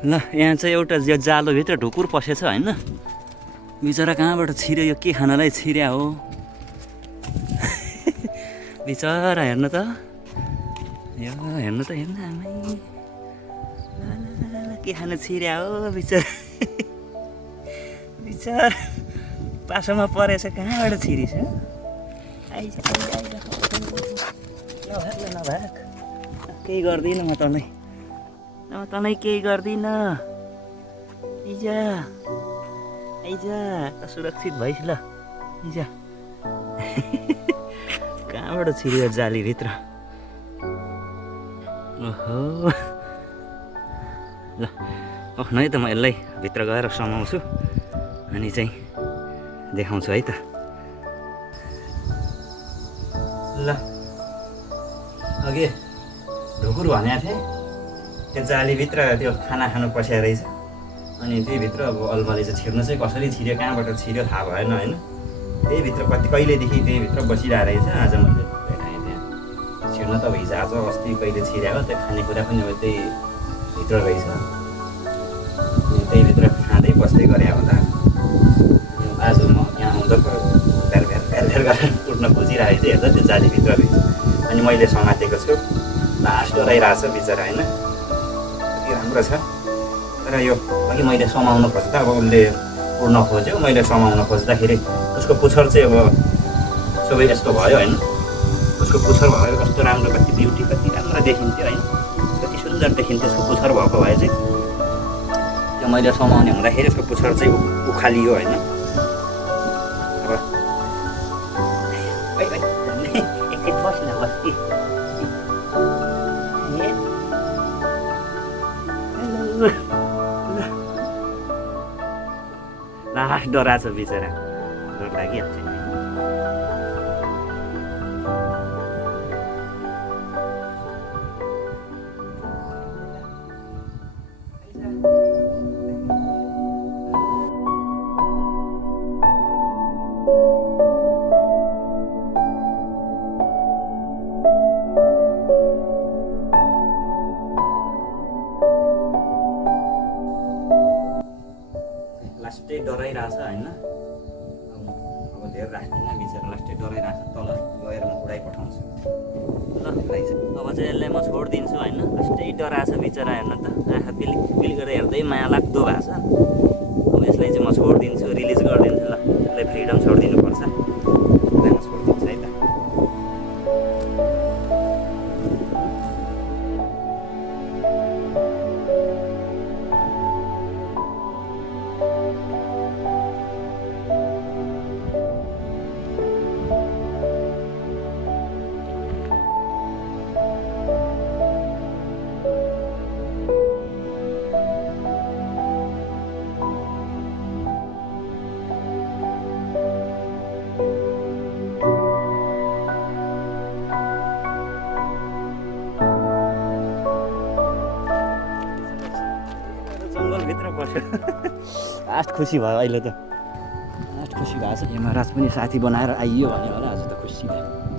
ल यहाँ चाहिँ एउटा यो जालोभित्र ढुकुर पसेछ होइन। बिचरा कहाँबाट छिर्यो यो के खानलाई छिर्या हो बिचरा हेर्नु त यो हेर्नु त हेर्नु आमै के खान छिर्या हो बिचरा बिचरा पासोमा परेछ कहाँबाट छिरिस आइज नभाग केही गर्दिनँ म तँलाई तँलाई केही गर्दिनँ आइज आइज त सुरक्षित भइस ल आइज कहाँबाट छिर्यो जालीभित्र ओहो ल ओह है त म यसलाई भित्र गएर समाउँछु अनि चाहिँ देखाउँछु है त ल अघि ढुकुर भनेको थिएँ त्यो जालीभित्र त्यो खाना खानु पस्या रहेछ अनि त्यहीभित्र अब अलमली चाहिँ छिर्नु चाहिँ कसरी छिर्यो कहाँबाट छिर्यो थाहा भएन होइन त्यहीभित्र कहिलेदेखि त्यहीभित्र बसिरहेको रहेछ आज मैले देखाएँ त्यहाँ छिर्न त हिजो आज अस्ति कहिले छिर्यायो त्यो खानेकुरा पनि अब त्यही भित्र रहेछ त्यहीभित्र खाँदै बस्दै गरे हुँदा आज म यहाँ आउँदा भ्यार भ्यार भ्यार भ्यार गरेर उठ्न खोजिरहेको चाहिँ हेर्दा त्यो जालीभित्र रहेछ अनि मैले समातेको छु लास डराइरहेछ बिचरा होइन कति राम्रो छ तर यो अघि मैले समाउन खोज्दा अब उसले उड्न खोज्यो मैले समाउन खोज्दाखेरि उसको पुच्छर चाहिँ अब सबै यस्तो भयो होइन उसको पुच्छर भयो कस्तो राम्रो कति ब्युटी कति राम्रो देखिन्थ्यो होइन कति सुन्दर देखिन्थ्यो उसको पुच्छर भएको भए चाहिँ त्यो मैले समाउने हुँदाखेरि उसको पुच्छर चाहिँ उखालियो होइन अब बस्न बस्ती लास डराछ बिचरा डर लागिहाल्छ नि लास्टै डराइरहेछ होइन अब धेरै राख्दिनँ बिचरा लास्टै डराइरहेछ तल गएर म उडाइपठाउँछु ल अब चाहिँ यसलाई म छोडिदिन्छु होइन लास्टै डराएछ बिचरा हेर्नु त आँखा पिलिक पिलिक गरेर हेर्दै माया लाग्दो भएको छ अब यसलाई चाहिँ म छोडिदिन्छु रिलिज गरिदिन्छु ल यसलाई फ्रिडम छोडिदिनुपर्छ यसलाई म छोडिदिन्छु है त भित्र पस्यो लास्ट खुसी भयो अहिले त लास्ट खुसी भएको छ यमराज पनि साथी बनाएर आइयो भने होला आज त खुसी भयो